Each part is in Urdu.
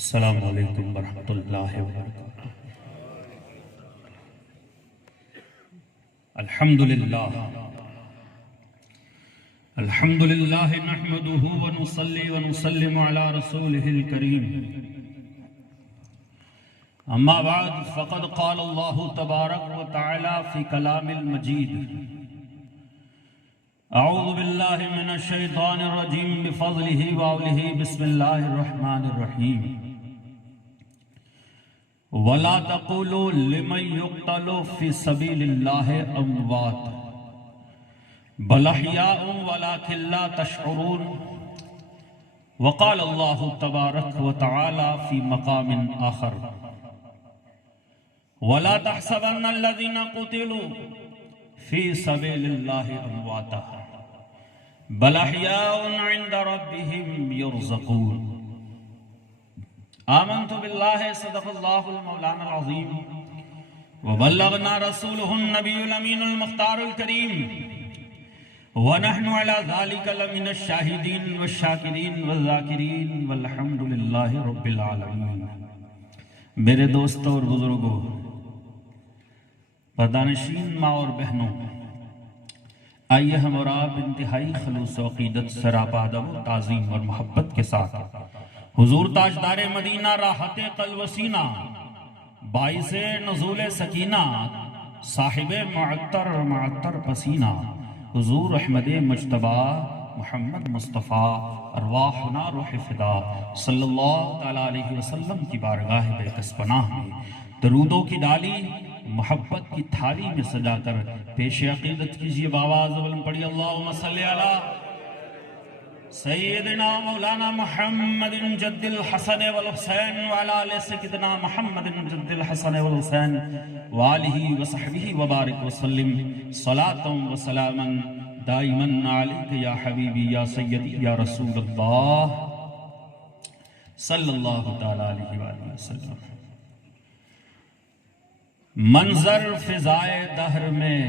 السلام علیکم ورحمۃ اللہ وبرکاتہ۔ الحمدللہ نحمده ونصلي ونسلم على رسوله الكريم اما بعد فقد قال الله تبارک وتعالى في كلام المجید اعوذ باللہ من الشیطان الرجیم بفضلہ وعولہ بسم اللہ الرحمن الرحیم وَلَا تَقُولُوا لِمَنْ يُقْتَلُ فِي سَبِيلِ اللَّهِ أَمْوَاتٌ بَلْ أَحْيَاءٌ وَلَكِنْ لَا تَشْعُرُونَ وقال اللہ تبارک وتعالی فی مقام آخر وَلَا تَحْسَبَنَّ الَّذِينَ قُتِلُوا فِي سَبِيلِ اللَّهِ أَمْوَاتًا بَلْ أَحْيَاءٌ عِنْدَ رَبِّهِمْ يُرْزَقُونَ آمنت باللہ صدق اللہ المولانا العظیم وبلغنا رسولہ النبی الامین المختار الکریم ونحن علی ذالک لمن الشاہدین والشاکرین والذاکرین والحمدللہ رب العالمین۔ میرے دوستوں اور بزرگوں، پردانشین ماں اور بہنوں، آئیے ہم اور آپ انتہائی خلوص و عقیدت سراپا ادب و تعظیم اور محبت کے ساتھ حضور تاجدار مدینہ راحت قلب و سینہ باعث نزول سکینہ صاحب معطر پسینہ حضور احمد مجتبی محمد مصطفیٰ ارواحنا روح فدا صلی اللہ تعالیٰ علیہ وسلم کی بارگاہ بے کس پناہ میں درودوں کی ڈالی محبت کی تھالی میں سجا کر پیش عقیدت کیجیے باواز بلند پڑھی اللہم صلی علی سیدنا مولانا محمد جد الحسن والحسین وعلى آل سیدنا محمد جد الحسن والحسین وآلہ وصحبہ وبارک وسلم صلاة وسلاما دائما علیک یا حبیبی یا سیدی یا رسول اللہ صلی اللہ تعالیٰ علیہ وآلہ وسلم۔ منظر فضائے دہر میں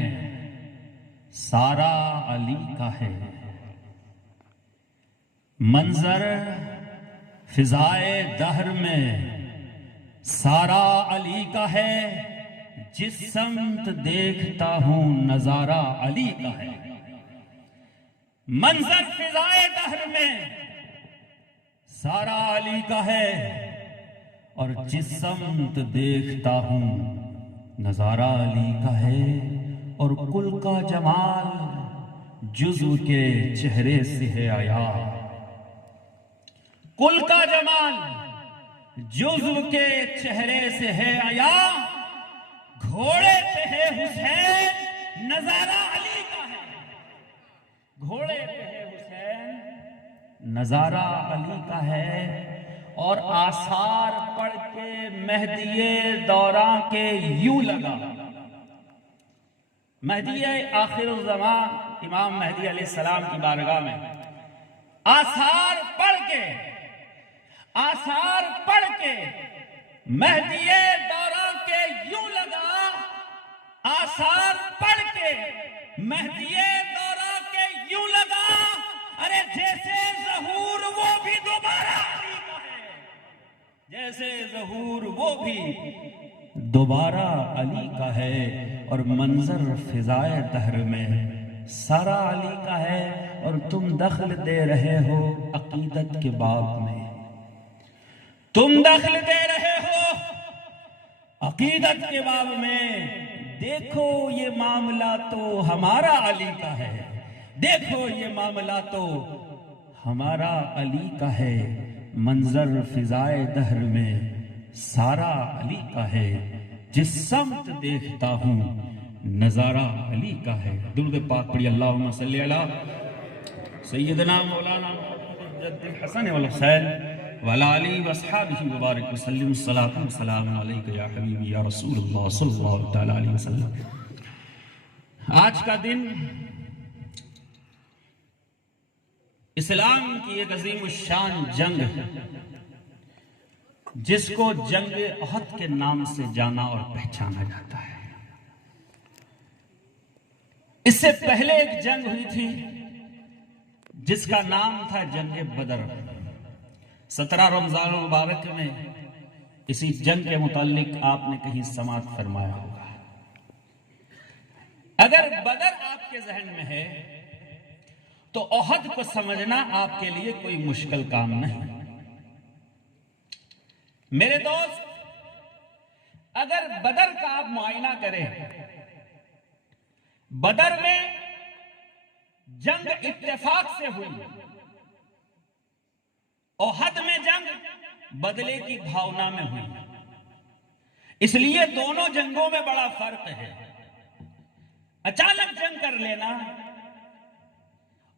سارا علی کا ہے، منظر فضائے دہر میں سارا علی کا ہے، جس سمت دیکھتا ہوں نظارہ علی کا ہے۔ منظر فضائے دہر میں سارا علی کا ہے اور جس سمت دیکھتا ہوں نظارہ علی کا ہے، اور کل کا جمال جزو کے چہرے سے ہے آیا، کل کا جمال جزو کے چہرے سے ہے آیا، گھوڑے پہ ہے حسین نظارہ علی کا ہے، گھوڑے پہ ہے حسین نظارہ علی کا ہے، اور آثار پڑھ کے مہدی دوراں کے یوں لگا، مہدی آخر الزمان امام مہدی علیہ السلام کی بارگاہ میں آثار پڑھ کے مہدی دوراں کے یوں لگا، آثار پڑھ کے مہدی دوراں کے یوں لگا، ارے جیسے ظہور وہ بھی دوبارہ علی کا ہے، جیسے ظہور وہ بھی دوبارہ علی کا ہے، اور منظر فضائے دہر میں سارا علی کا ہے، اور تم دخل دے رہے ہو عقیدت کے باب میں، تم دخل دے رہے ہو عقیدت کے باب میں۔ دیکھو یہ معاملہ تو ہمارا علی کا ہے، دیکھو یہ معاملہ تو ہمارا علی کا ہے، منظر فضائے دہر میں سارا علی کا ہے، جس سمت دیکھتا ہوں نظارہ علی کا ہے۔ درود پاک پڑھی اللہم صلی علی سیدنا مولانا جد الحسن والحسین وعلی آلہ واصحابہ وبارک وسلم صلاۃ وسلام علیک یا حبیبی یا رسول اللہ صلی اللہ تعالیٰ علیہ وسلم۔ آج کا دن اسلام کی ایک عظیم الشان جنگ ہے، جس کو جنگ احد کے نام سے جانا اور پہچانا جاتا ہے۔ اس سے پہلے ایک جنگ ہوئی تھی جس کا نام تھا جنگ بدر، 17 رمضان مبارک میں اسی جنگ کے متعلق آپ نے کہیں سماعت فرمایا ہوگا۔ اگر بدر آپ کے ذہن میں ہے تو احد کو سمجھنا آپ کے لیے کوئی مشکل کام نہیں۔ میرے دوست، اگر بدر کا آپ معائنہ کریں، بدر میں جنگ اتفاق سے ہوئی، احد میں جنگ بدلے کی بھاونا میں ہوئی۔ اس لیے دونوں جنگوں میں بڑا فرق ہے۔ اچانک جنگ کر لینا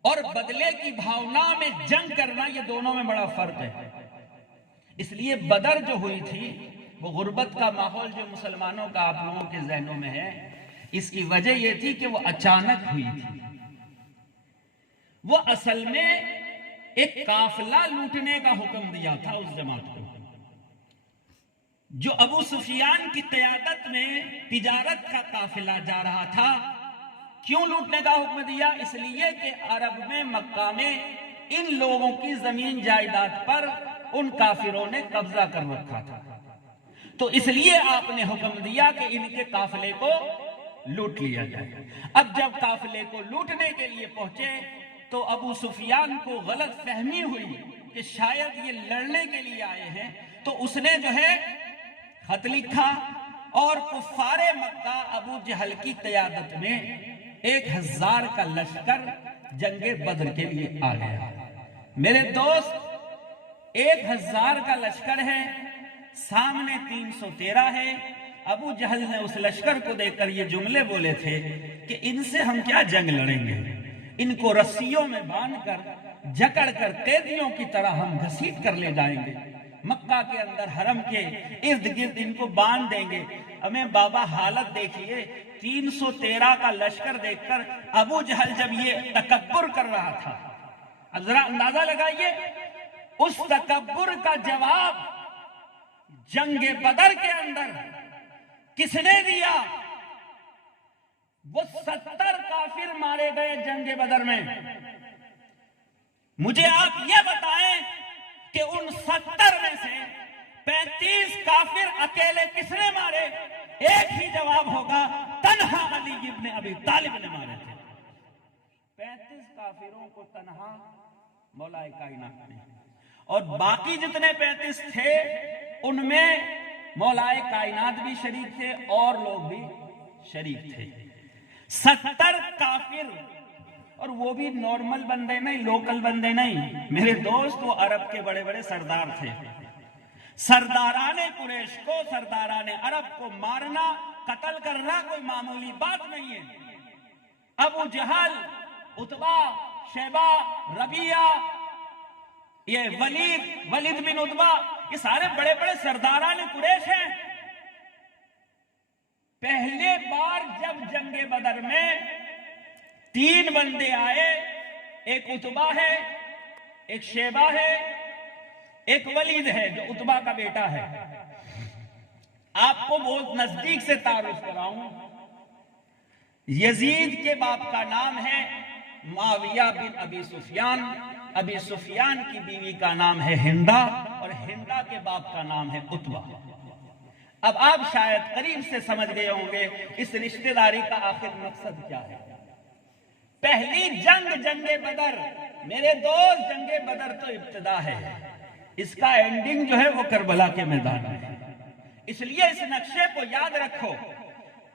اور بدلے کی بھاونا میں جنگ کرنا، یہ دونوں میں بڑا فرق ہے۔ اس لیے بدر جو ہوئی تھی وہ غربت کا ماحول جو مسلمانوں کا آپ لوگوں کے ذہنوں میں ہے، اس کی وجہ یہ تھی کہ وہ اچانک ہوئی تھی۔ وہ اصل میں ایک قافلہ لوٹنے کا حکم دیا تھا اس جماعت کو، جو ابو سفیان کی قیادت میں تجارت کا قافلہ جا رہا تھا۔ کیوں لوٹنے کا حکم دیا؟ اس لیے کہ عرب میں، مکہ میں ان لوگوں کی زمین جائیداد پر ان کافروں نے قبضہ کر رکھا تھا، تو اس لیے آپ نے حکم دیا کہ ان کے قافلے کو لوٹ لیا جائے۔ اب جب قافلے کو لوٹنے کے لیے پہنچے تو ابو سفیان کو غلط فہمی ہوئی کہ شاید یہ لڑنے کے لیے آئے ہیں، تو اس نے جو ہے خط لکھا اور کفار مکہ ابو جہل کی قیادت میں 1000 کا لشکر جنگ بدر کے لیے آ گیا۔ میرے دوست، 1000 کا لشکر ہے، سامنے 313 ہے۔ ابو جہل نے اس لشکر کو دیکھ کر یہ جملے بولے تھے کہ ان سے ہم کیا جنگ لڑیں گے، ان کو رسیوں میں باندھ کر جکڑ کر قیدیوں کی طرح ہم گھسیٹ کر لے جائیں گے، مکہ کے اندر حرم کے ارد گرد ان کو باندھ دیں گے۔ ہمیں بابا حالت دیکھیے، 313 کا لشکر دیکھ کر ابو جہل جب یہ تکبر کر رہا تھا، اب ذرا اندازہ لگائیے اس تکبر کا جواب جنگ بدر کے اندر کس نے دیا؟ وہ 70 کافر مارے گئے جنگ بدر میں۔ مجھے آپ یہ بتائیں کہ ان 70 میں سے 35 کافر اکیلے کس نے مارے؟ ایک ہی جواب ہوگا، تنہا علی ابن ابی طالب نے مارے تھے۔ 35 کافروں کو تنہا مولا کائنات نے، اور باقی جتنے 35 تھے ان میں مولا کائنات بھی شریک تھے اور لوگ بھی شریک تھے۔ 70 کافر، اور وہ بھی نارمل بندے نہیں، لوکل بندے نہیں میرے دوست، وہ عرب کے بڑے بڑے سردار تھے۔ سرداران قریش کو، سرداران عرب کو مارنا، قتل کرنا کوئی معمولی بات نہیں ہے۔ ابو جہل، عتبہ، شیبہ، ربیعہ، یہ ولید بن عتبہ، یہ سارے بڑے بڑے سرداران قریش ہیں۔ پہلے بار جب جنگ بدر میں 3 بندے آئے، ایک عتبہ ہے، ایک شیبہ ہے، ایک ولید ہے جو عتبہ کا بیٹا ہے۔ آپ کو بہت نزدیک سے تعارف کراؤں، یزید کے باپ کا نام ہے معاویہ بن ابی سفیان، ابی سفیان کی بیوی کا نام ہے ہندا، اور ہندا کے باپ کا نام ہے عتبہ۔ اب آپ شاید قریب سے سمجھ گئے ہوں گے اس رشتہ داری کا آخر مقصد کیا ہے۔ پہلی جنگ بدر، میرے دوست، جنگ بدر تو ابتدا ہے، اس کا اینڈنگ جو ہے وہ کربلا کے میدان میں ہے۔ اس لیے اس نقشے کو یاد رکھو،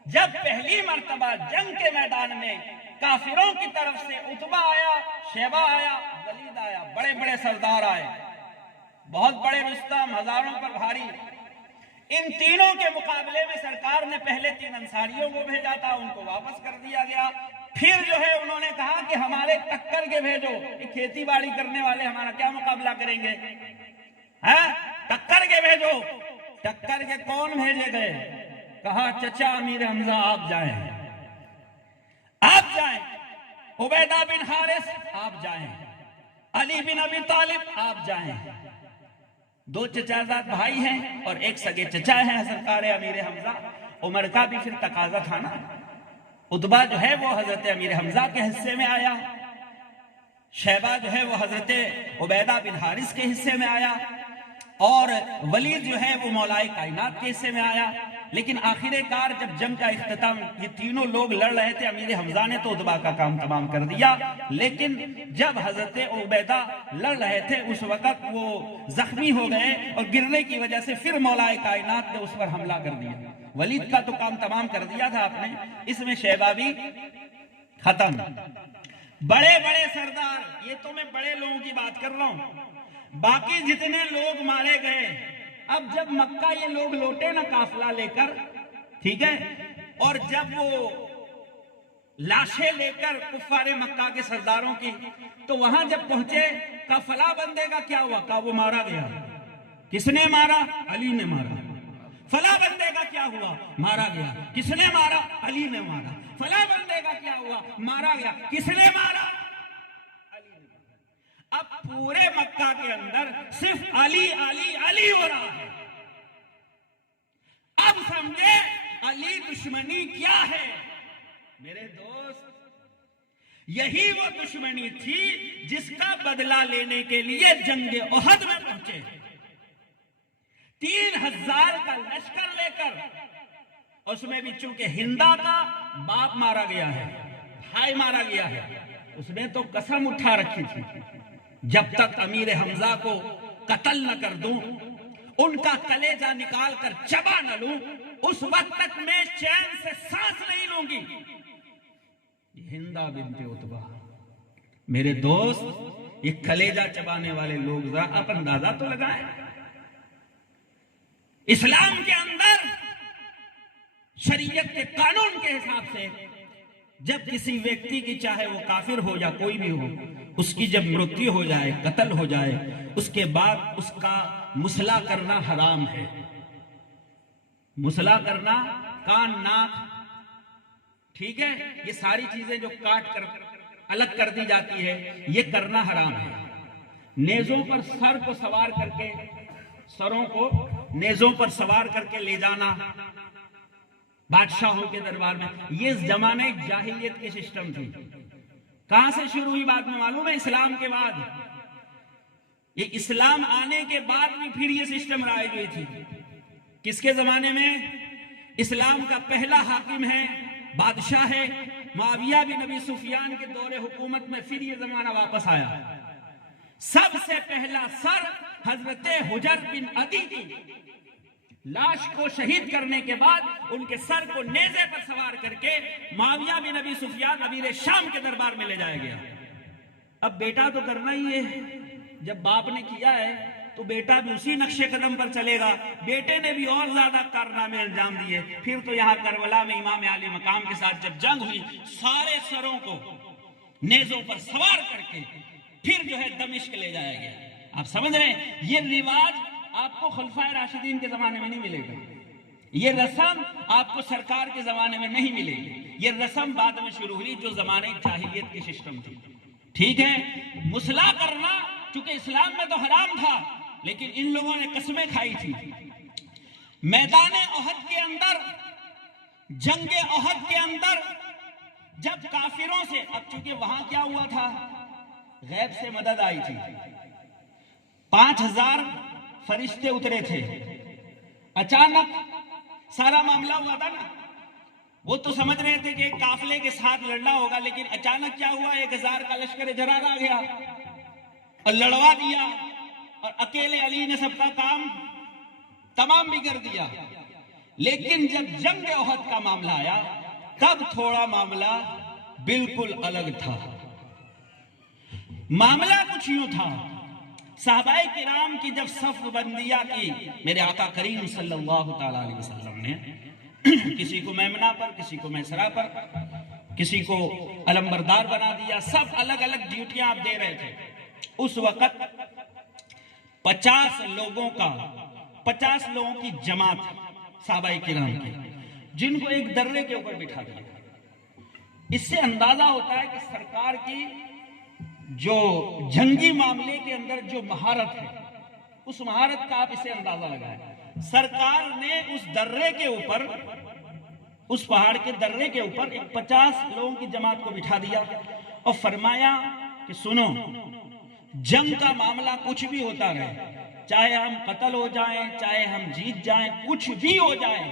جب پہلی مرتبہ جنگ کے میدان میں کافروں کی طرف سے عتبہ آیا، شیبہ آیا، ولید آیا، بڑے بڑے سردار آئے، بہت بڑے رستم، ہزاروں پر بھاری۔ ان تینوں کے مقابلے میں سرکار نے پہلے 3 انصاریوں کو بھیجا تھا، ان کو واپس کر دیا گیا۔ پھر جو ہے انہوں نے کہا کہ ہمارے ٹکر کے بھیجو، کھیتی باڑی کرنے والے ہمارا کیا مقابلہ کریں گے، ٹکر کے بھیجو۔ ٹکر کے کون بھیجے گئے؟ کہا چچا امیر حمزہ آپ جائیں، آپ جائیں، عبیدہ بن حارث آپ جائیں، علی بن ابی طالب آپ جائیں۔ 2 چچا زاد بھائی ہیں اور ایک سگے چچا ہیں سرکار امیر حمزہ۔ عمر کا بھی پھر تقاضا تھا نا، عتبہ جو ہے وہ حضرت امیر حمزہ کے حصے میں آیا۔ شیبہ جو ہے وہ حضرت عبیدہ بن حارث کے حصے میں آیا، اور ولید جو ہے وہ مولائے کائنات کے حصے میں آیا۔ لیکن آخر کار جب جنگ کا اختتام، یہ تینوں لوگ لڑ رہے تھے، امیر حمزہ نے تو عتبہ کا کام تمام کر دیا، لیکن جب حضرت عبیدہ لڑ رہے تھے اس وقت وہ زخمی ہو گئے، اور گرنے کی وجہ سے پھر مولائے کائنات نے اس پر حملہ کر دیا۔ ولید کا تو کام تمام کر دیا تھا آپ نے، اس میں شیبہ بھی ختم۔ بڑے بڑے سردار، یہ تو میں بڑے لوگوں کی بات کر رہا ہوں، باقی جتنے لوگ مارے گئے، اب جب مکہ یہ لوگ لوٹے نا قافلہ لے کر، ٹھیک ہے، اور جب وہ لاشیں لے کر کفار مکہ کے سرداروں کی، تو وہاں جب پہنچے کہا فلاں بندے کا کیا ہوا؟ کہا وہ مارا گیا۔ کس نے مارا؟ علی نے مارا۔ فلاں بندے کا کیا ہوا؟ مارا گیا۔ کس نے مارا؟ علی نے مارا۔ فلاں بندے کا کیا ہوا؟ مارا گیا۔ کس نے مارا؟ علی نے مارا۔ اب پورے مکہ کے اندر صرف علی علی علی ہو رہا ہے۔ اب سمجھے علی دشمنی کیا ہے میرے دوست؟ یہی وہ دشمنی تھی جس کا بدلہ لینے کے لیے جنگ احد میں پہنچے، 3000 کا لشکر لے کر، اس میں بھی چونکہ ہندا کا باپ مارا گیا ہے، بھائی مارا گیا ہے، اس نے تو قسم اٹھا رکھی تھی جب تک امیر حمزہ کو قتل نہ کر دوں، ان کا کلیجہ نکال کر چبا نہ لوں، اس وقت تک میں چین سے سانس نہیں لوں گی۔ ہندا بنت عتبہ، میرے دوست، یہ کلیجہ چبانے والے لوگ ذرا آپ اندازہ تو لگائیں، اسلام کے اندر شریعت کے قانون کے حساب سے جب کسی ویکتی کی، چاہے وہ کافر ہو یا کوئی بھی ہو، اس کی جب مرتیو ہو جائے، قتل ہو جائے، اس کے بعد اس کا مسئلہ کرنا حرام ہے۔ مسئلہ کرنا، کان، ناک، ٹھیک ہے، یہ ساری چیزیں جو کاٹ کر الگ کر دی جاتی ہے، یہ کرنا حرام ہے۔ نیزوں پر سر کو سوار کر کے، سروں کو نیزوں پر سوار کر کے لے جانا بادشاہوں کے دربار میں، یہ زمانے جاہلیت کی سسٹم تھی۔ کہاں سے شروع ہوئی بات میں معلوم ہے؟ اسلام کے بعد۔ یہ اسلام آنے کے بعد بھی پھر یہ سسٹم رائج ہوئی تھی۔ کس کے زمانے میں؟ اسلام کا پہلا حاکم ہے، بادشاہ ہے معاویہ بن ابی سفیان کے دور حکومت میں، پھر یہ زمانہ واپس آیا۔ سب سے پہلا سر حضرت حجر بن عدی کی لاش کو شہید کرنے کے بعد ان کے سر کو نیزے پر سوار کر کے معاویہ بن ابی سفیان امیر شام کے دربار میں لے جایا گیا۔ اب بیٹا تو کرنا ہی ہے، جب باپ نے کیا ہے تو بیٹا بھی اسی نقش قدم پر چلے گا۔ بیٹے نے بھی اور زیادہ کارنامے انجام دیے۔ پھر تو یہاں کربلا میں امام علی مقام کے ساتھ جب جنگ ہوئی، سارے سروں کو نیزوں پر سوار کر کے پھر جو ہے دمشق لے جایا گیا۔ آپ سمجھ رہے ہیں؟ یہ رواج آپ کو خلفائے راشدین کے زمانے میں نہیں ملے گا، یہ رسم آپ کو سرکار کے زمانے میں نہیں ملے گی، یہ رسم بعد میں شروع ہوئی جو زمانے جاہلیت کی سسٹم تھی۔ ٹھیک ہے، مسئلہ کرنا چونکہ اسلام میں تو حرام تھا، لیکن ان لوگوں نے قسمیں کھائی تھی۔ میدان احد کے اندر، جنگ احد کے اندر جب کافروں سے، اب چونکہ وہاں کیا ہوا تھا، غیب سے مدد آئی تھی، 5000 فرشتے اترے تھے، اچانک سارا معاملہ ہوا تھا نا، وہ تو سمجھ رہے تھے کہ ایک قافلے کے ساتھ لڑنا ہوگا، لیکن اچانک کیا ہوا، 1000 کا لشکر جرار آ گیا اور لڑوا دیا، اور اکیلے علی نے سب کا کام تمام بھی کر دیا۔ لیکن جب جنگ احد کا معاملہ آیا، تب تھوڑا معاملہ بالکل الگ تھا۔ معاملہ کچھ یوں تھا، صحابہ کرام کی جب صف بندیاں کی میرے آقا کریم صلی اللہ تعالیٰ علیہ وسلم نے، کسی کو میمنہ پر، کسی کو میسرہ پر، کسی کو علمبردار بنا دیا، سب الگ الگ ڈیوٹیاں آپ دے رہے تھے۔ اس وقت 50 لوگوں کی جماعت صحابہ کرام کی، جن کو ایک درے کے اوپر بٹھا دیا۔ اس سے اندازہ ہوتا ہے کہ سرکار کی جو جنگی معاملے کے اندر جو مہارت ہے، اس مہارت کا آپ اسے اندازہ لگائیں۔ سرکار نے اس درے کے اوپر، اس پہاڑ کے درے کے اوپر ایک 50 لوگوں کی جماعت کو بٹھا دیا اور فرمایا کہ سنو، جنگ کا معاملہ کچھ بھی ہوتا رہے، چاہے ہم قتل ہو جائیں، چاہے ہم جیت جائیں، کچھ بھی ہو جائے،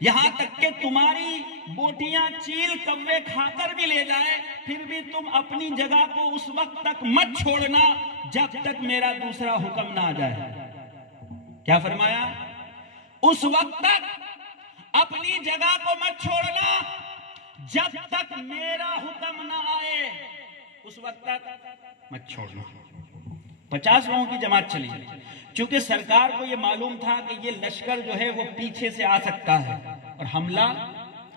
یہاں تک کہ تمہاری بوٹیاں چیل کوے کھا کر بھی لے جائے، پھر بھی تم اپنی جگہ کو اس وقت تک مت چھوڑنا جب تک میرا دوسرا حکم نہ آ جائے۔ کیا فرمایا؟ اس وقت تک اپنی جگہ کو مت چھوڑنا جب تک میرا حکم نہ آئے، اس وقت تک مت چھوڑنا۔ 50 لوگوں کی جماعت چلی، چونکہ سرکار کو یہ معلوم تھا کہ یہ لشکر جو ہے وہ پیچھے سے آ سکتا ہے اور حملہ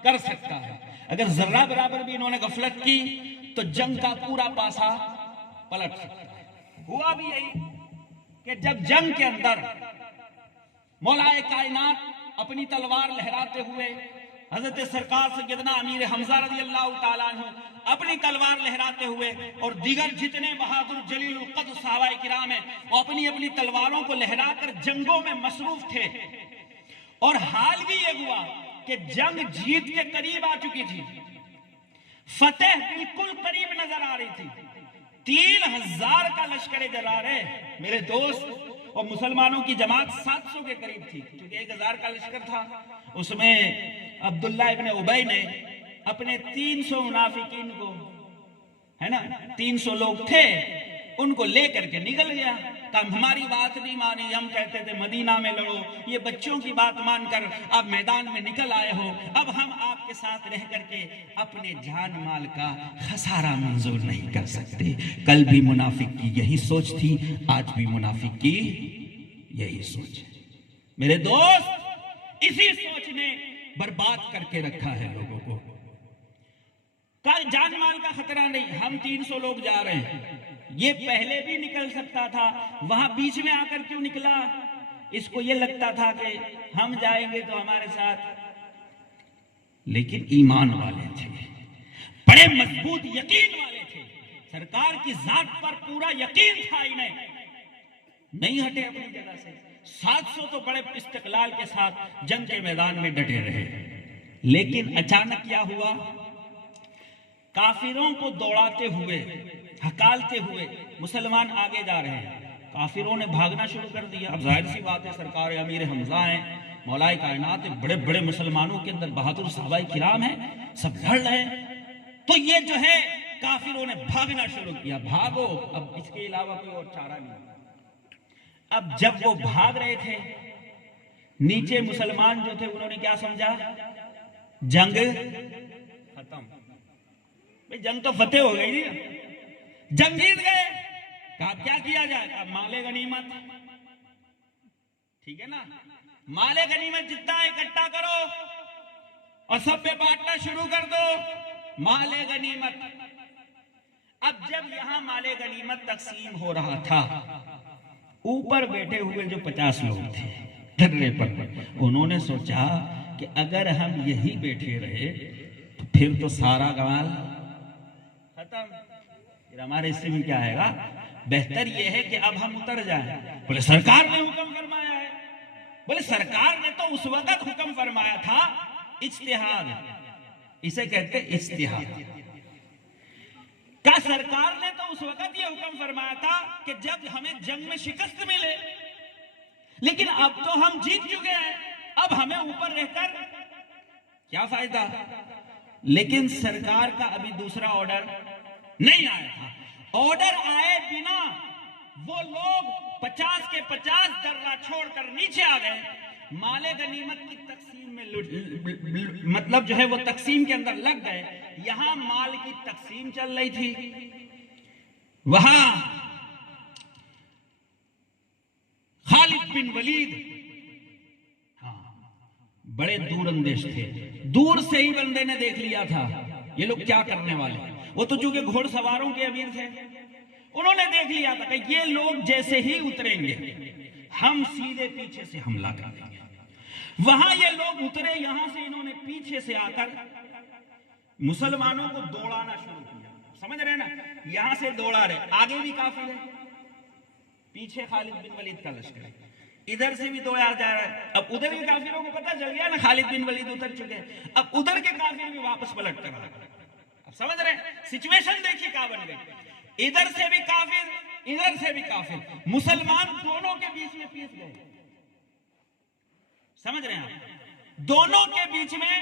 کر سکتا ہے، اگر ذرہ برابر بھی انہوں نے غفلت کی تو جنگ کا پورا پاسا پلٹ سکتا ہے۔ ہوا بھی یہی کہ جب جنگ کے اندر مولا کائنات اپنی تلوار لہراتے ہوئے، حضرت سرکار سیدنا امیر حمزہ رضی اللہ تعالیٰ عنہ اپنی تلوار لہراتے ہوئے، اور دیگر جتنے بہادر جلیل القدر صحابہ کرام ہیں وہ اپنی اپنی تلواروں کو لہرا کر جنگوں میں مصروف تھے، اور حال بھی یہ ہوا کہ جنگ جیت کے قریب آ چکی تھی، فتح بالکل قریب نظر آ رہی تھی۔ 3000 کا لشکر جرار ہے میرے دوست، اور مسلمانوں کی جماعت 700 کے قریب تھی، کیونکہ 1000 کا لشکر تھا۔ اس میں عبداللہ ابن ابی نے اپنے 300 منافقین کو، ہے نا 300 لوگ تھے، ان کو لے کر کے نکل گیا، کہا ہماری بات نہیں مانی، ہم کہتے تھے مدینہ میں لڑو، یہ بچوں کی بات مان کر اب میدان میں نکل آئے ہو، اب ہم آپ کے ساتھ رہ کر کے اپنے جان مال کا خسارہ منظور نہیں کر سکتے۔ کل بھی منافق کی یہی سوچ تھی، آج بھی منافق کی یہی سوچ ہے۔ میرے دوست، اسی سوچ نے برباد کر کے رکھا ہے لوگوں کو۔ جان مال کا خطرہ نہیں، ہم 300 لوگ جا رہے ہیں، یہ پہلے بھی نکل سکتا تھا، وہاں بیچ میں آ کر کیوں نکلا؟ اس کو یہ لگتا تھا کہ ہم جائیں گے تو ہمارے ساتھ، لیکن ایمان والے تھے، بڑے مضبوط یقین والے تھے، سرکار کی ذات پر پورا یقین تھا، انہیں نہیں ہٹے اپنی جگہ سے۔ 700 تو بڑے استقلال کے ساتھ جنگ کے میدان میں ڈٹے رہے، لیکن اچانک کیا ہوا؟ کافروں کو دوڑاتے ہوئے، ہکالتے ہوئے مسلمان آگے جا رہے ہیں، کافروں نے بھاگنا شروع کر دیا۔ اب ظاہر سی بات ہے، سرکار امیر حمزہ ہیں، مولا کائنات، بڑے بڑے مسلمانوں کے اندر بہادر صحابہ کرام ہیں، سب لڑ رہے ہیں، تو یہ جو ہے کافروں نے بھاگنا شروع کیا، بھاگو، اب اس کے علاوہ کوئی اور چارہ نہیں۔ اب جب وہ بھاگ رہے تھے، نیچے مسلمان جو تھے انہوں نے کیا سمجھا؟ جنگ ختم، بھئی جنگ تو فتح ہو گئی، جنگ جیت گئے، کہا کیا کیا جائے؟ کہا مال غنیمت، ٹھیک ہے نا، مال غنیمت جتنا اکٹھا کرو اور سب پہ بانٹنا شروع کر دو، مال غنیمت۔ اب جب یہاں مال غنیمت تقسیم ہو رہا تھا، اوپر بیٹھے ہوئے جو 50 لوگ تھے درے پر، انہوں نے سوچا کہ اگر ہم یہی بیٹھے رہے تو پھر تو سارا کمال ختم، پھر ہمارے حصے میں کیا آئے گا؟ بہتر یہ ہے کہ اب ہم اتر جائیں۔ بولے سرکار نے حکم فرمایا ہے، بولے سرکار نے تو اس وقت حکم فرمایا تھا، اجتہاد، اسے کہتے اجتہاد، کیا سرکار نے تو اس وقت یہ حکم فرمایا تھا کہ جب ہمیں جنگ میں شکست ملے، لیکن اب تو ہم جیت چکے ہیں، اب ہمیں اوپر رہ کر کیا فائدہ؟ لیکن سرکار کا ابھی دوسرا آرڈر نہیں آیا تھا، آرڈر آئے بنا وہ لوگ 50 کے 50 درہ چھوڑ کر نیچے آ گئے، مال غنیمت کی تقسیم میں مطلب جو ہے وہ تقسیم کے اندر لگ گئے۔ یہاں مال کی تقسیم چل رہی تھی، وہاں خالد بن ولید بڑے دور اندیش تھے، دور سے ہی بندے نے دیکھ لیا تھا یہ لوگ کیا کرنے والے، وہ تو چونکہ گھوڑ سواروں کے امیر تھے، انہوں نے دیکھ لیا تھا کہ یہ لوگ جیسے ہی اتریں گے ہم سیدھے پیچھے سے حملہ کر دیں گے۔ وہاں یہ لوگ اترے، یہاں سے انہوں نے پیچھے سے آ کر مسلمانوں کو دوڑانا شروع کیا، سمجھ رہے نا، یہاں سے دوڑا رہے، آگے بھی کافر ہے، پیچھے خالد بن ولید کا لشکر ہے، ادھر سے بھی دوڑا جا رہا ہے۔ اب ادھر کے کافروں کو پتہ چل گیا نا خالد بن ولید اتر چکے، اب ادھر کے کافر بھی واپس پلٹ کر آ گئے۔ اب سمجھ رہے ہیں سچویشن، دیکھیے کیا بن گئی۔ ادھر سے بھی کافر ادھر سے بھی کافر، مسلمان دونوں کے بیچ میں پیس گئے. سمجھ رہے ہیں آپ؟ دونوں کے بیچ میں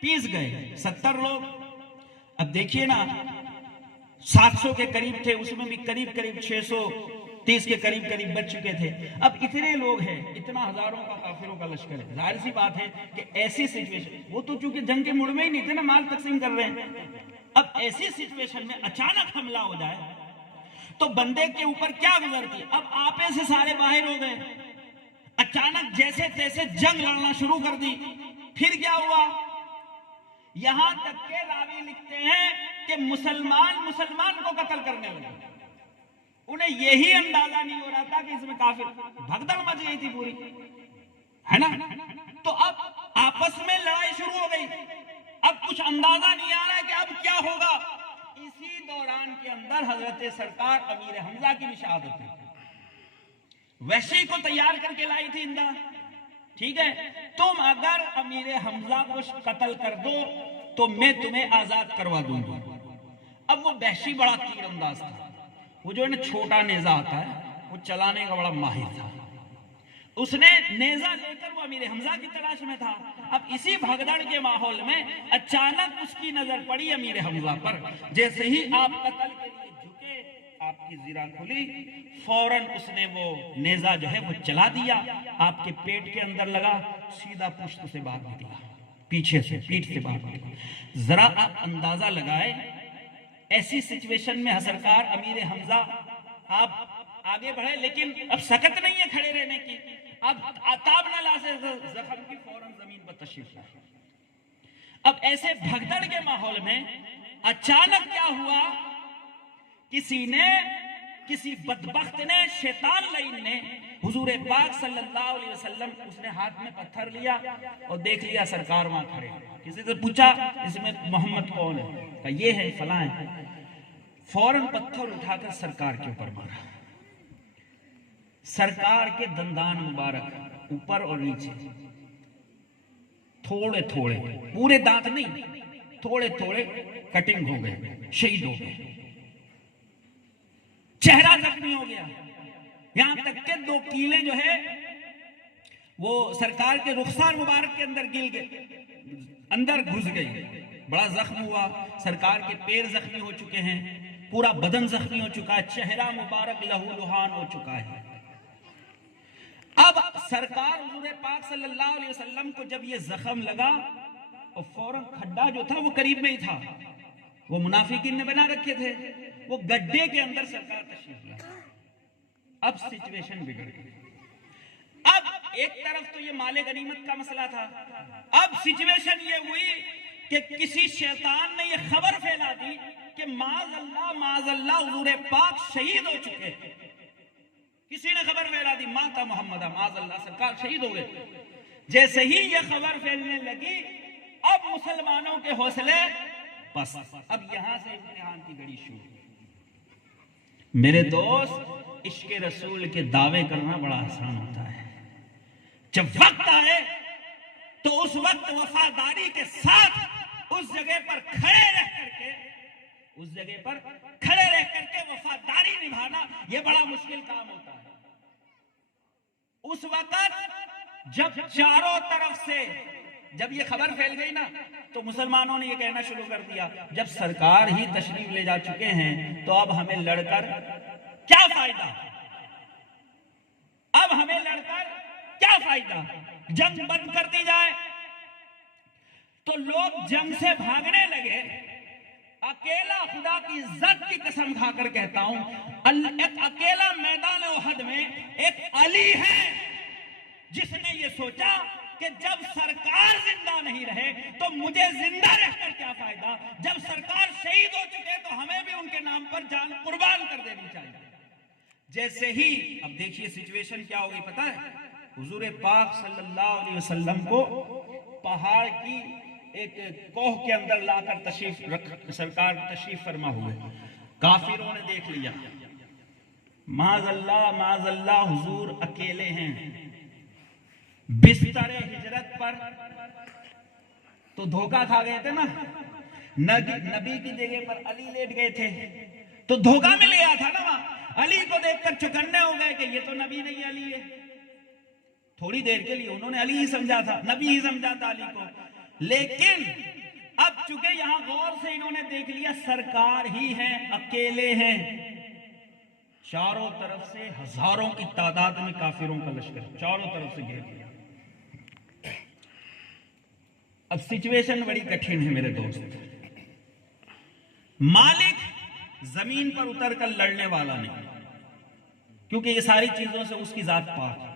پیس گئے. 70 لوگ. اب دیکھیے نا، 700 کے قریب تھے، اس میں بھی قریب 630 کے قریب بچ چکے تھے. اب اتنے لوگ ہیں، اتنا ہزاروں کا کافروں کا لشکر ہے. ظاہر سی بات ہے کہ ایسی سچویشن، وہ تو چونکہ جنگ کے موڑ میں ہی نہیں تھے نا، مال تقسیم کر رہے ہیں. اب ایسی سچویشن میں اچانک حملہ ہو جائے تو بندے کے اوپر کیا گزرتی ہے؟ اب آپے سے سارے باہر ہو گئے، اچانک جیسے تیسے جنگ لڑنا شروع کر دی. پھر کیا ہوا؟ یہاں تک کہ راوی لکھتے ہیں کہ مسلمان کو قتل کرنے لگے. انہیں یہی اندازہ نہیں ہو رہا تھا کہ اس میں کافر. بھگدڑ مچ گئی تھی پوری، ہے نا؟ تو اب آپس میں لڑائی شروع ہو گئی. اب کچھ اندازہ نہیں آ رہا ہے کہ اب کیا ہوگا. اسی دوران کے اندر حضرت سرکار امیر حمزہ کی بھی شہادت ہوئی. وحشی کو تیار کر کے لائی تھی امداد. ٹھیک ہے، تم اگر امیر حمزہ کو قتل کر دو تو میں تمہیں آزاد کروا دوں گا. اب وہ وحشی بڑا تیر انداز تھا، وہ جو ہے نا چھوٹا نیزہ آتا ہے، وہ چلانے کا بڑا ماہر تھا. اس نے نیزہ لے کر وہ امیر حمزہ کی تلاش میں تھا. اب اسی بھگدڑ کے ماحول میں اچانک اس کی نظر پڑی امیر حمزہ پر. جیسے ہی آپ قتل کے لیے جھکے، آپ کی زرہ کھلی، فوراً اس نے وہ نیزہ جو ہے وہ چلا دیا، آپ کے پیٹ کے اندر لگا، سیدھا پشت سے باہر نکلا، پیچھے سے پیٹ سے باہر نکلا. ذرا آپ اندازہ لگائے ایسی سچویشن میں سرکار امیر حمزہ آپ آگے بڑھے، لیکن اب سکت نہیں ہے کھڑے رہنے کی. اب آتاب نہ لا سے زخم کی، فوراً زمین پر تشریف لائے. اب ایسے بھگدڑ کے ماحول میں اچانک کیا ہوا؟ کسی بدبخت نے، شیطان لعین نے حضور پاک صلی اللہ علیہ وسلم، اس نے ہاتھ میں پتھر لیا اور دیکھ لیا سرکار وہاں کھڑے. کسی سے پوچھا اس میں محمد کون ہے؟ کہا یہ ہے فلاں ہے. فوراً پتھر اٹھا کر سرکار کے اوپر مارا. سرکار کے دندان مبارک اوپر اور نیچے تھوڑے تھوڑے، پورے دانت نہیں، تھوڑے تھوڑے کٹنگ ہو گئے، شہید ہو گئے. چہرہ زخمی ہو گیا، یہاں تک کہ 2 کیلیں جو ہے وہ سرکار کے رخسار مبارک کے اندر گل گئے، اندر گھس گئی. بڑا زخم ہوا. سرکار کے پیر زخمی ہو چکے ہیں، پورا بدن زخمی ہو چکا ہے، چہرہ مبارک لہو لہان ہو چکا ہے. اب سرکار حضور پاک صلی اللہ علیہ وسلم کو جب یہ زخم لگا، اور فوراً کھڈا جو تھا وہ قریب میں ہی تھا، وہ منافقین نے بنا رکھے تھے، وہ گڈھے کے اندر سرکار تشریف لائے. اب سچویشن بگڑ گئی. اب ایک طرف تو یہ مال غنیمت کا مسئلہ تھا، اب سچویشن یہ ہوئی کہ کسی شیطان نے یہ خبر پھیلا دی کہ معاذ اللہ حضور پاک شہید ہو چکے. کسی نے خبر پھیلا دی، ماتا محمد، معاذ اللہ سرکار شہید ہو گئے. جیسے ہی یہ خبر پھیلنے لگی، اب مسلمانوں کے حوصلے بس. اب یہاں سے امتحان کی گھڑی شروع. میرے دوست، عشق رسول کے دعوے کرنا بڑا آسان ہوتا ہے. جب وقت آئے تو اس وقت وفاداری کے ساتھ اس جگہ پر کھڑے رہ کر کے وفاداری نبھانا یہ بڑا مشکل کام ہوتا ہے. اس وقت جب چاروں طرف سے جب یہ خبر پھیل گئی نا، تو مسلمانوں نے یہ کہنا شروع کر دیا، جب سرکار ہی تشریف لے جا چکے ہیں تو اب ہمیں لڑ کر کیا فائدہ؟ جنگ بند کر دی جائے. تو لوگ جنگ سے بھاگنے لگے. اکیلا، خدا کی عزت کی قسم کھا کر کہتا ہوں، ایک اکیلا میدان احد میں ایک علی ہے جس نے یہ سوچا کہ جب سرکار زندہ نہیں رہے تو مجھے زندہ رہ کر کیا فائدہ، جب سرکار شہید ہو چکے تو ہمیں بھی ان کے نام پر جان قربان کر دینی چاہیے. جیسے ہی اب دیکھیے سچویشن کیا ہوگی پتہ ہے؟ حضور پاک صلی اللہ علیہ وسلم کو پہاڑ کی ایک کوہ کے اندر لا کر سرکار تشریف فرما ہوئے. کافروں نے دیکھ لیا، معاذ اللہ حضور اکیلے ہیں بستر ہجرت پر. تو دھوکہ کھا گئے تھے نا، نبی کی جگہ پر علی لیٹ گئے تھے، تو دھوکہ مل گیا تھا نا وہاں، علی کو دیکھ کر چکنے ہو گئے کہ یہ تو نبی نہیں علی ہے. تھوڑی دیر کے لیے انہوں نے علی ہی سمجھا تھا، نبی ہی سمجھا تھا علی کو. لیکن اب چونکہ یہاں غور سے انہوں نے دیکھ لیا سرکار ہی ہیں، اکیلے ہیں، چاروں طرف سے ہزاروں کی تعداد میں کافروں کا لشکر چاروں طرف سے گھیر لیا. اب سچویشن بڑی کٹھن ہے میرے دوست. مالک زمین پر اتر کر لڑنے والا نہیں، کیونکہ یہ ساری چیزوں سے اس کی ذات پاک ہے.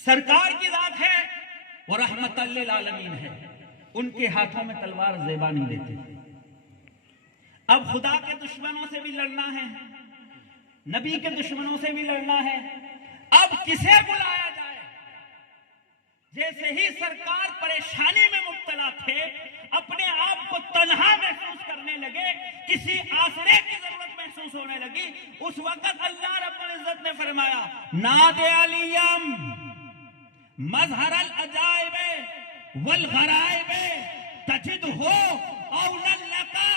سرکار کی ذات ہے، وہ رحمت للعالمین ہے، ان کے ہاتھوں میں تلوار زیبا نہیں دیتی. اب خدا کے دشمنوں سے بھی لڑنا ہے، نبی کے دشمنوں سے بھی لڑنا ہے. اب کسے بلایا جائے؟ جیسے ہی سرکار پریشانی میں مبتلا تھے، اپنے آپ کو تنہا محسوس کرنے لگے، کسی آسرے کی ضرورت محسوس ہونے لگی، اس وقت اللہ رب العزت نے فرمایا نادے علیم مظہر العجائب والغرائب تجدہ اولا لکا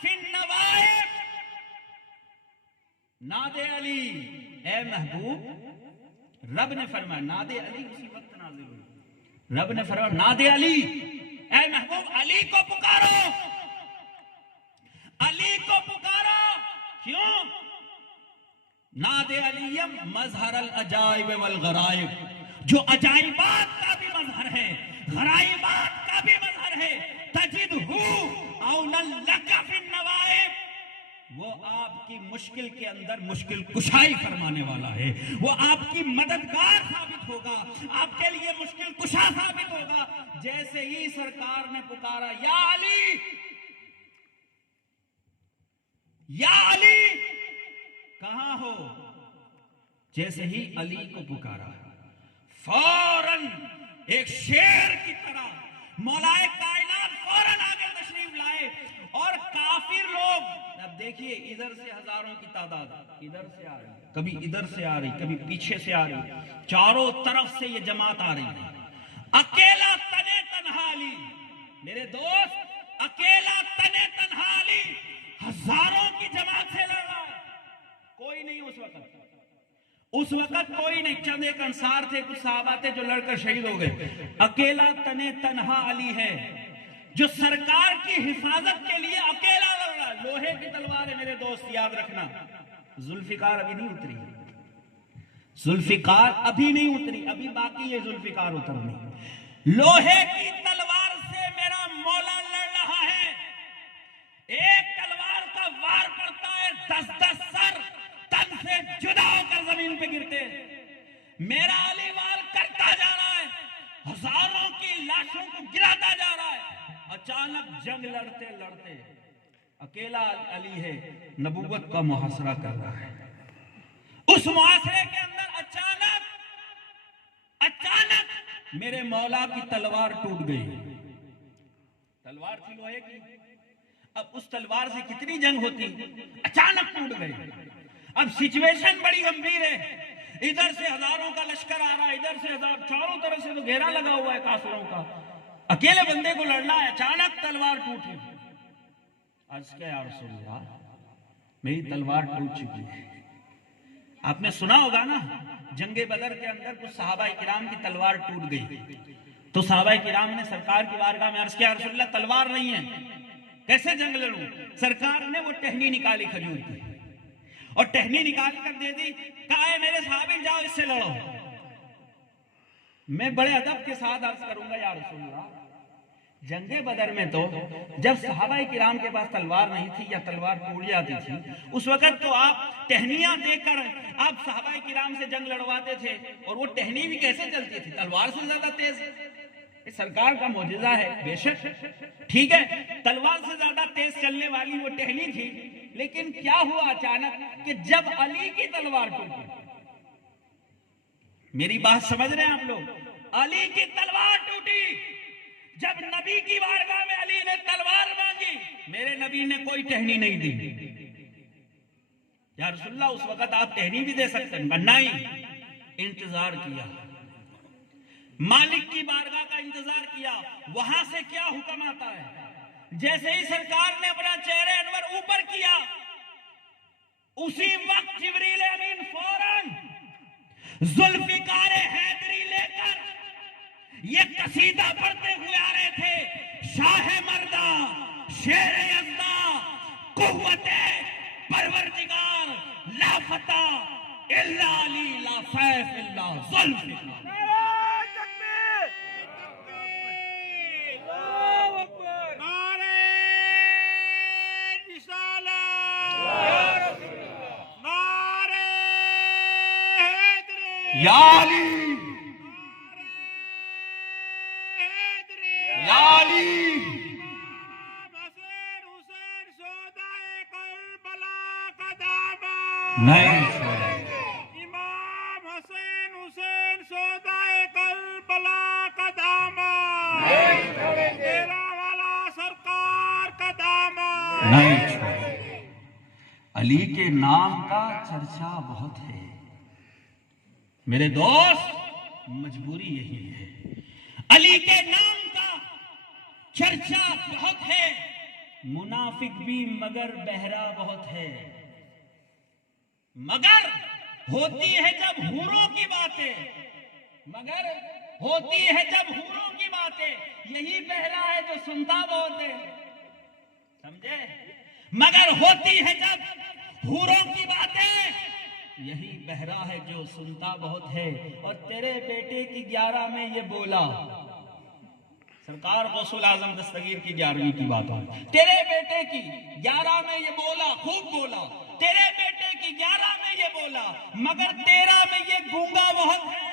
فی النوائب. نادے علی، اے محبوب، رب نے فرمایا نادے علی، اسی وقت نازل ہوئی. رب نے فرمایا نادے علی، اے محبوب علی کو پکارو، علی کو پکارو. کیوں؟ نادے علیم مظہر العجائب والغرائب، جو عجائبات کا بھی مظہر ہے، غرائبات کا بھی مظہر ہے. تجدہ اولا لکا فی النوائب، وہ آپ کی مشکل کے اندر مشکل کشائی فرمانے والا ہے، وہ آپ کی مددگار ثابت ہوگا، آپ کے لیے مشکل کشا ثابت ہوگا. جیسے ہی سرکار نے پکارا یا علی، یا علی، کہاں ہو؟ جیسے ہی علی کو پکارا، فوراً ایک شیر کی طرح مولا کائنات فوراً آگے تشریف لائے. اور کافر لوگ، اب دیکھیے ادھر سے ہزاروں کی تعداد ادھر سے آ رہی، کبھی ادھر سے آ رہی، کبھی پیچھے سے آ رہی، چاروں طرف سے یہ جماعت آ رہی ہے. اکیلا تنے تنہا علی، میرے دوست، اکیلا تنے تنہا علی ہزاروں کی جماعت سے لڑ رہا ہے. کوئی نہیں اس وقت کوئی نہیں. چند ایک انصار تھے، کچھ صحابہ تھے جو لڑ کر شہید ہو گئے. اکیلا تنے تنہا علی ہے جو سرکار کی حفاظت کے لیے اکیلا لڑ رہا ہے. لوہے کی تلوار ہے میرے دوست، یاد رکھنا. ذوالفقار ابھی نہیں اتری، ذوالفقار ابھی نہیں اتری، ابھی باقی ہے ذوالفقار اترنی. لوہے کی تلوار سے میرا مولا لڑ رہا ہے. ایک تلوار کا وار پڑتا ہے، 10 سر تن سے جدا ہو کر زمین پہ گرتے. میرا علی وار کرتا جا رہا ہے، ہزاروں کی لاشوں کو گراتا جا رہا ہے. اچانک جنگ لڑتے لڑتے اکیلا علی ہے، نبوت کا محاصرہ کر رہا ہے. اس محاصرے کے اندر اچانک میرے مولا کی تلوار ٹوٹ گئی. تلوار تھی لوہے کی، اب اس تلوار سے کتنی جنگ ہوتی، اچانک ٹوٹ گئی. اب سچویشن بڑی گمبھیر ہے. ادھر سے ہزاروں کا لشکر آ رہا ہے، ادھر سے چاروں طرف سے تو گھیرا لگا ہوا ہے کافروں کا. اکیلے بندے کو لڑنا ہے، اچانک تلوار ٹوٹی. عرض کیا یا رسول اللہ، میری تلوار ٹوٹ چکی ہے. آپ نے سنا ہوگا نا جنگ بدر کے اندر کچھ صحابہ کرام کی تلوار ٹوٹ گئی، تو صحابہ کرام نے سرکار کی بارگاہ میں عرض کیا رسول اللہ تلوار نہیں ہے، کیسے جنگ لڑوں؟ سرکار نے وہ ٹہنی نکالی کھجور کی، اور ٹہنی نکال کر دے دی. کہا ہے میرے صحابی جاؤ اس سے لڑو. میں بڑے ادب کے ساتھ عرض کروں گا یا رسول اللہ، جنگ بدر میں تو جب صحابہ کرام کے پاس تلوار نہیں تھی یا تلوار ٹوٹ جاتی تھی، اس وقت تو آپ ٹہنیاں دے کر آپ صحابہ کرام سے جنگ لڑواتے تھے. اور وہ ٹہنی بھی کیسے چلتی تھی؟ تلوار سے زیادہ تیز. یہ سرکار کا معجزہ ہے بے شک، ٹھیک ہے، تلوار سے زیادہ تیز چلنے والی وہ ٹہنی تھی. لیکن کیا ہوا اچانک کہ جب علی کی تلوار ٹوٹی، میری بات سمجھ رہے ہیں آپ لوگ، علی کی تلوار ٹوٹی. جب نبی کی بارگاہ میں علی نے تلوار مانگی، میرے نبی نے کوئی ٹہنی نہیں دی. یا رسول اللہ اس وقت آپ ٹہنی بھی دے سکتے ہیں، نہیں. انتظار کیا، مالک کی بارگاہ کا انتظار کیا. وہاں سے کیا حکم آتا ہے؟ جیسے ہی سرکار نے اپنا چہرے انور اوپر کیا، اسی وقت جبریل امین فوراً ذوالفقار حیدری لے کر یہ قصیدہ پڑھتے ہوئے آ رہے تھے، شاہ مردہ شیر یزدہ قوت پروردگار لا فتح الا علی لا سیف الا ذوالفقار۔ یا علی یا علی نہیں چھوڑے، امام حسین حسین سودائے کربلا کا دامن تیرا والا سرکار کا دامن نہیں چھوڑے۔ علی کے نام کا چرچا بہت ہے میرے دوست، مجبوری یہی ہے، علی کے نام کا چرچا بہت ہے، منافق بھی مگر بہرا بہت ہے، مگر ہوتی ہے جب حوروں کی باتیں، مگر ہوتی ہے جب حوروں کی باتیں، یہی بہرا ہے جو سنتا بہت ہے، سمجھے؟ مگر ہوتی ہے جب حوروں کی باتیں، یہی بہرا ہے جو سنتا بہت ہے۔ اور تیرے بیٹے کی 11 میں یہ بولا، سرکار غوث اعظم دستگیر کی 11ویں کی بات ہو، تیرے بیٹے کی 11 میں یہ بولا، خوب بولا، تیرے بیٹے کی 11 میں یہ بولا، مگر 13 میں یہ گونگا بہت ہے۔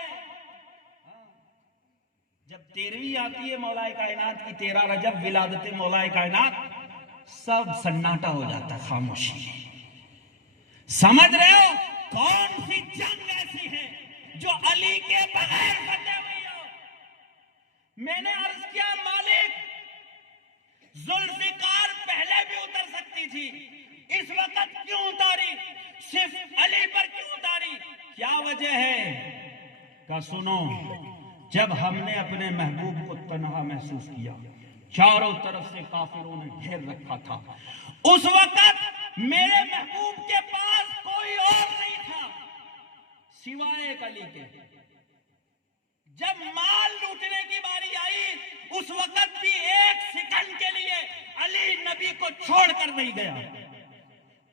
جب 13ویں آتی ہے مولا کائنات کی 13 رجب ولادت مولا کائنات، سب سناٹا ہو جاتا، خاموشی۔ سمجھ رہے ہو کون سی جنگ ایسی ہے جو علی کے بغیر فتح ہوئی ہو؟ میں نے عرض کیا مالک، ذوالفقار پہلے بھی اتر سکتی تھی، اس وقت کیوں اتاری؟ صرف علی پر کیوں اتاری؟ کیا وجہ ہے؟ کہ سنو، جب ہم نے اپنے محبوب کو تنہا محسوس کیا، چاروں طرف سے کافروں نے گھیر رکھا تھا، اس وقت میرے محبوب کے پاس کوئی اور نہیں تھا سوائے ایک علی کے۔ جب مال لوٹنے کی باری آئی، اس وقت بھی ایک سیکنڈ کے لیے علی نبی کو چھوڑ کر نہیں گیا۔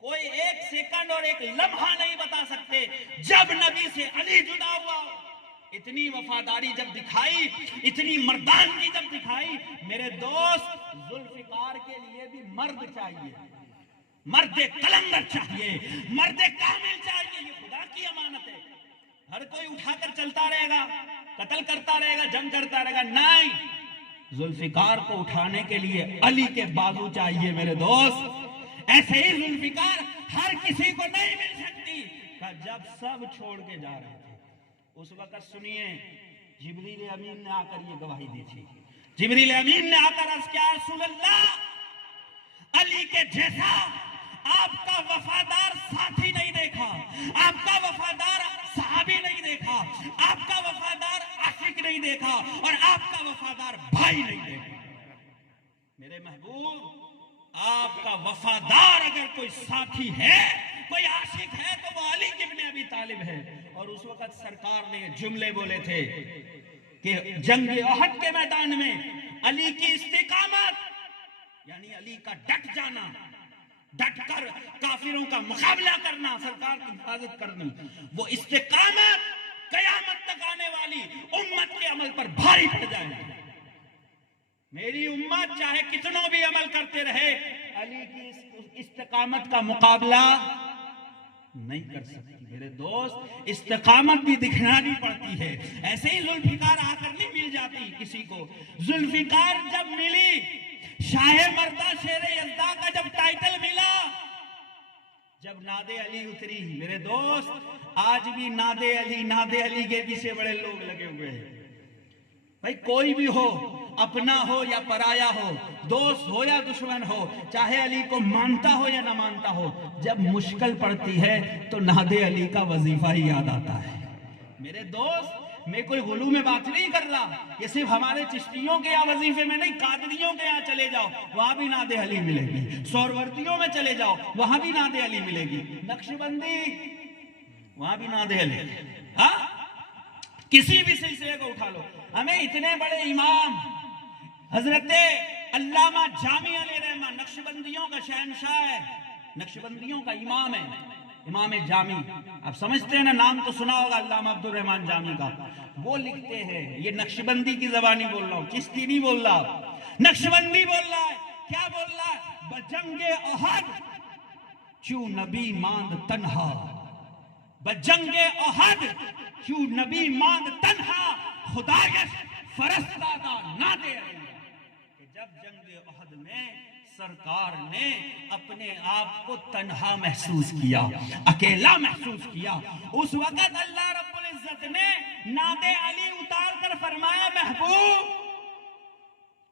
کوئی ایک سیکنڈ اور ایک لمحہ نہیں بتا سکتے جب نبی سے علی جدا ہوا۔ اتنی وفاداری جب دکھائی، اتنی مردانگی جب دکھائی، میرے دوست ذوالفقار کے لیے بھی مرد چاہیے، مرد کلندر چاہیے، مرد کامل چاہیے۔ یہ خدا کی امانت ہے۔ ہر کوئی اٹھا کر چلتا رہے گا، قتل کرتا رہے گا، جنگ کرتا رہے گا، نہیں، ذوالفقار کو اٹھانے کے لیے علی کے بازو چاہیے میرے دوست۔ ایسے ہی ذوالفقار ہر کسی کو نہیں مل سکتی۔ کہ جب سب چھوڑ کے جا رہے تھے، اس وقت سنیے، جبریل امین نے آ کر یہ گواہی دی تھی۔ جبریل امین نے آ کر عرض کیا، رسول اللہ، علی کے جیسا آپ کا وفادار ساتھی نہیں دیکھا، آپ کا وفادار صحابی نہیں دیکھا، آپ کا وفادار عاشق نہیں دیکھا، اور آپ کا وفادار بھائی نہیں دیکھا۔ میرے محبوب، آپ کا وفادار اگر کوئی ساتھی ہے، کوئی عاشق ہے، تو وہ علی ابن ابی طالب ہے۔ اور اس وقت سرکار نے یہ جملے بولے تھے کہ جنگ احد کے میدان میں علی کی استقامت، یعنی علی کا ڈٹ جانا، ڈٹ کر کافروں کا مقابلہ کرنا، سرکار کی حفاظت کرنی، وہ استقامت قیامت تک آنے والی امت کے عمل پر بھاری پڑ جائے گی۔ میری امت چاہے کتنوں بھی عمل کرتے رہے، علی کی استقامت کا مقابلہ نہیں کر سکتی۔ میرے دوست، استقامت بھی دکھانی پڑتی ہے۔ ایسے ہی ذوالفقار آ کر نہیں مل جاتی کسی کو۔ ذوالفقار جب ملی، شاہ مردہ شیر یزدہ کا جب ٹائٹل ملا، جب ناد علی اتری، میرے دوست، آج بھی ناد علی کے پیچھے بڑے لوگ لگے ہوئے ہیں۔ بھائی کوئی بھی ہو، اپنا ہو یا پرایا ہو، دوست ہو یا دشمن ہو، چاہے علی کو مانتا ہو یا نہ مانتا ہو، جب مشکل پڑتی ہے تو ناد علی کا وظیفہ ہی یاد آتا ہے۔ میرے دوست، میں کوئی غلو میں بات نہیں کر رہا، یہ صرف ہمارے چشتیوں کے یہاں وظیفے میں نہیں، قادریوں کے یہاں چلے جاؤ وہاں بھی نعت علی ملے گی، سہروردیوں میں چلے جاؤ وہاں بھی نعت علی ملے گی، نقشبندی وہاں بھی نعت علی، ہاں کسی بھی سلسلے کو اٹھا لو۔ ہمیں اتنے بڑے امام حضرت علامہ جامی علیہ رحمہ نقشبندیوں کا شہنشاہ ہے، نقشبندیوں کا امام ہے، امام جامی، آپ سمجھتے ہیں نا، نام تو سنا ہوگا علامہ عبد الرحمن جامی کا، وہ لکھتے ہیں، یہ نقشبندی کی زبانی بول رہا ہوں، چشتی نہیں بول رہا، نقشبندی بول رہا ہے، کیا بول رہا ہے؟ بجنگ احد کیوں نبی ماند تنہا، بجنگ احد کیوں نبی ماند تنہا، خدایش فرستادہ نعت علی، کہ جب جنگ احد میں سرکار نے اپنے آپ کو تنہا محسوس کیا، اکیلا محسوس کیا، اس وقت اللہ رب العزت نے نعت علی اتار کر فرمایا محبوب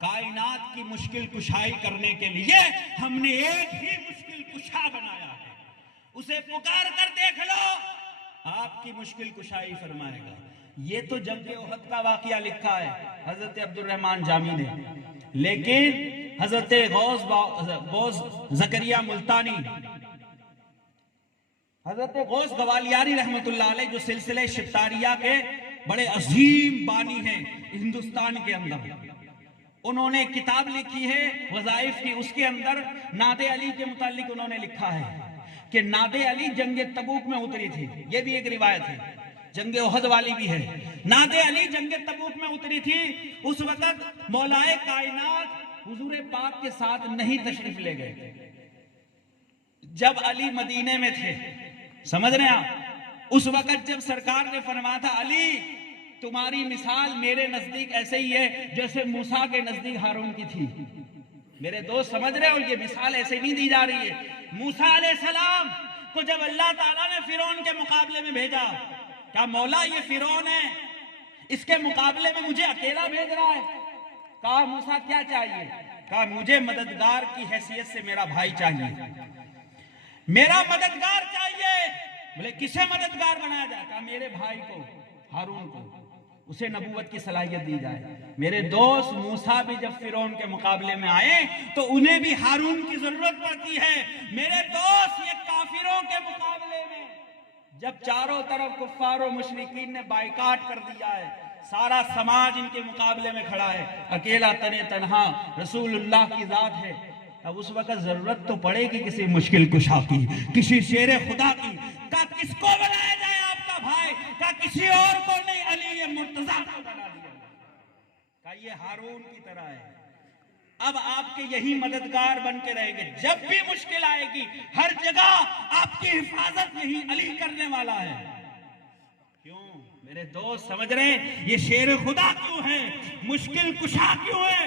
کائنات کی مشکل کشائی کرنے کے لیے ہم نے ایک ہی مشکل کشا بنایا ہے، اسے پکار کر دیکھ لو آپ کی مشکل کشائی فرمائے گا۔ یہ تو جنگ احد کا واقعہ لکھا ہے حضرت عبد الرحمن جامی نے، لیکن حضرت غوث زکریا ملتانی، حضرت غوث گوالیاری رحمت اللہ علیہ جو سلسلہ شتاریہ کے بڑے عظیم بانی ہیں ہندوستان کے اندر، انہوں نے کتاب لکھی ہے وظائف کی، اس کے اندر نعت علی کے متعلق انہوں نے لکھا ہے کہ نعت علی جنگ تبوک میں اتری تھی، یہ بھی ایک روایت ہے، جنگ احد والی بھی ہے، نعت علی جنگ تبوک میں اتری تھی، اس وقت مولائے کائنات حضور پاک کے ساتھ نہیں تشریف لے گئے، جب علی مدینے میں تھے، سمجھ رہے ہیں آپ، اس وقت جب سرکار نے فرمایا تھا علی تمہاری مثال میرے نزدیک ایسے ہی ہے جیسے موسیٰ کے نزدیک ہارون کی تھی، میرے دوست سمجھ رہے ہو، یہ مثال ایسے نہیں دی جا رہی ہے، موسیٰ علیہ السلام کو جب اللہ تعالیٰ نے فرعون کے مقابلے میں بھیجا، کہا مولا یہ فرعون ہے، اس کے مقابلے میں مجھے اکیلا بھیج رہا ہے، کہا موسیٰ کیا چاہیے؟ کہا مجھے مددگار کی حیثیت سے میرا بھائی چاہیے، میرا مددگار چاہیے، بولے کسے مددگار بنایا جائے؟ کہا میرے بھائی کو، ہارون کو، اسے نبوت کی صلاحیت دی جائے۔ میرے دوست موسیٰ بھی جب فرعون کے مقابلے میں آئے تو انہیں بھی ہارون کی ضرورت پڑتی ہے۔ میرے دوست یہ کافروں کے مقابلے میں جب چاروں طرف کفار و مشرکین نے بائیکاٹ کر دیا ہے، سارا سماج ان کے مقابلے میں کھڑا ہے، اکیلا تنہا رسول اللہ کی ذات ہے، اب اس وقت ضرورت تو پڑے گی کسی مشکل کشا کی، کسی شیر خدا کی۔ کہا کس کو بنایا جائے آپ کا بھائی؟ کہا کسی اور کو نہیں، علی مرتضیٰ کو بنا دیا۔ کہا یہ ہارون کی طرح ہے، اب آپ کے یہی مددگار بن کے رہیں گے، جب بھی مشکل آئے گی ہر جگہ آپ کی حفاظت یہی علی کرنے والا ہے۔ کیوں میرے دوست سمجھ رہے ہیں یہ شیر خدا کیوں ہے، مشکل کشا کیوں ہے؟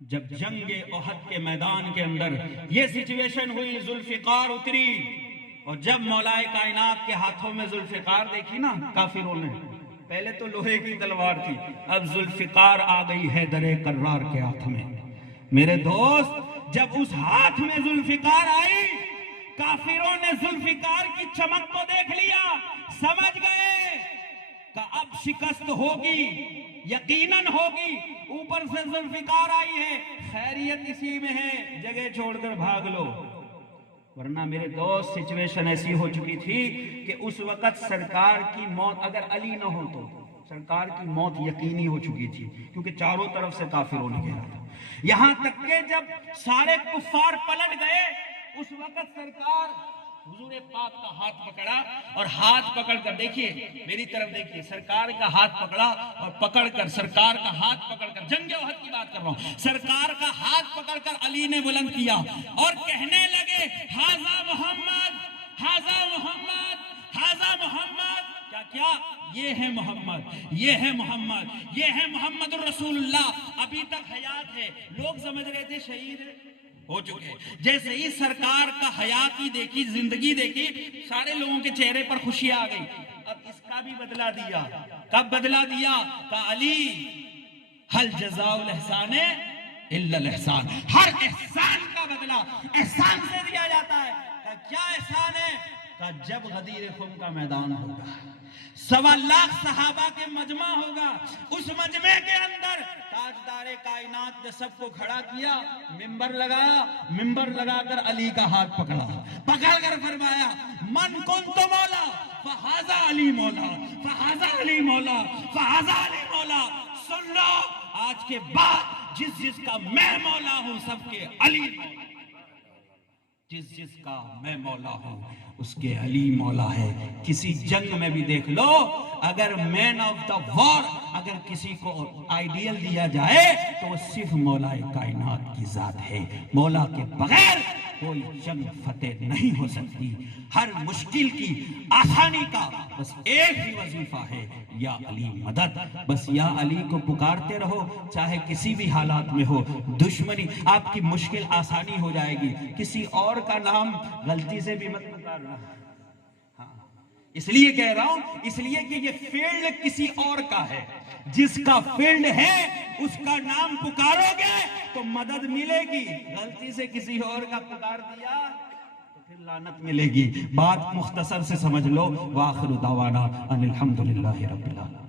جب جنگ احد کے میدان کے اندر یہ سچویشن ہوئی، ذوالفقار اتری، اور جب مولا کائنات کے ہاتھوں میں ذوالفقار دیکھی نا کافروں نے، پہلے تو لوہے کی تلوار تھی، اب ذوالفقار آ گئی حیدر کرار کے ہاتھ میں۔ میرے دوست جب اس ہاتھ میں ذوالفقار آئی، کافروں نے ذوالفقار کی چمک کو دیکھ لیا، سمجھ گئے کہ اب شکست ہوگی، یقیناً ہوگی، اوپر سے ذوالفقار آئی ہے، خیریت اسی میں ہے، جگہ چھوڑ کر بھاگ لو۔ ورنہ میرے دوست سچویشن ایسی ہو چکی تھی کہ اس وقت سرکار کی موت اگر علی نہ ہو تو سرکار کی موت یقینی ہو چکی تھی، کیونکہ چاروں طرف سے کافروں نے گھیرا تھا۔ یہاں تک کہ جب سارے کفار پلٹ گئے، اس وقت سرکار حضور پاک کا ہاتھ پکڑا، اور ہاتھ پکڑ کر دیکھیے میری طرف دیکھیے، سرکار کا ہاتھ پکڑا اور پکڑ کر سرکار کا ہاتھ پکڑ کر، جنگ احد کی بات کر رہا ہوں، سرکار کا ہاتھ پکڑ کر علی نے بلند کیا اور کہنے لگے ھذا محمد، ھذا محمد، ھذا محمد۔ کیا کیا؟ یہ ہے محمد، یہ ہے محمد، یہ ہے محمد الرسول اللہ۔ ابھی تک حیات ہے، لوگ سمجھ رہے تھے شہید ہو چکے، جیسے ہی سرکار کا حیاتی دیکھی، زندگی دیکھی، سارے لوگوں کے چہرے پر خوشی آ گئی۔ اب اس کا بھی بدلہ دیا، کب بدلہ دیا؟ کہ علی حل جزاء الاحسان الا الاحسان، ہر احسان کا بدلہ احسان سے دیا جاتا ہے۔ کہ کیا احسان ہے؟ کہ جب غدیر خم کا میدان ہوگا، 1.25 لاکھ صحابہ کے مجمع ہوگا، اس مجمع کے اندر تاجدار کائنات نے سب کو کھڑا کیا، منبر لگایا، منبر لگا کر علی کا ہاتھ پکڑا، پکڑ کر فرمایا من کنت مولا فہذا علی مولا، فہذا علی مولا، فہذا علی مولا۔ سن لو، آج کے بعد جس کا میں مولا ہوں سب کے علی مولا، جس کا میں مولا ہوں اس کے علی مولا ہے۔ کسی جنگ میں بھی دیکھ لو، اگر مین آف دا وار اگر کسی کو آئیڈیل دیا جائے تو وہ صرف مولا کائنات کی ذات ہے۔ مولا کے بغیر کوئی جنگ فتح نہیں ہو سکتی۔ ہر مشکل کی آسانی کا بس ایک ہی وظیفہ ہے، یا علی مدد۔ بس یا علی کو پکارتے رہو، چاہے کسی بھی حالات میں ہو۔ دشمنی، آپ کی مشکل آسانی ہو جائے گی۔ کسی اور کا نام غلطی سے بھی مت پکارنا۔ اس لیے کہہ رہا ہوں، اس لیے کہ یہ فیلڈ کسی اور کا ہے۔ جس کا فیلڈ ہے اس کا نام پکارو گے تو مدد ملے گی، غلطی سے کسی اور کا پکار دیا تو پھر لعنت ملے گی۔ بات مختصر سے سمجھ لو۔ وآخر دعوانا ان الحمدللہ رب العالمین۔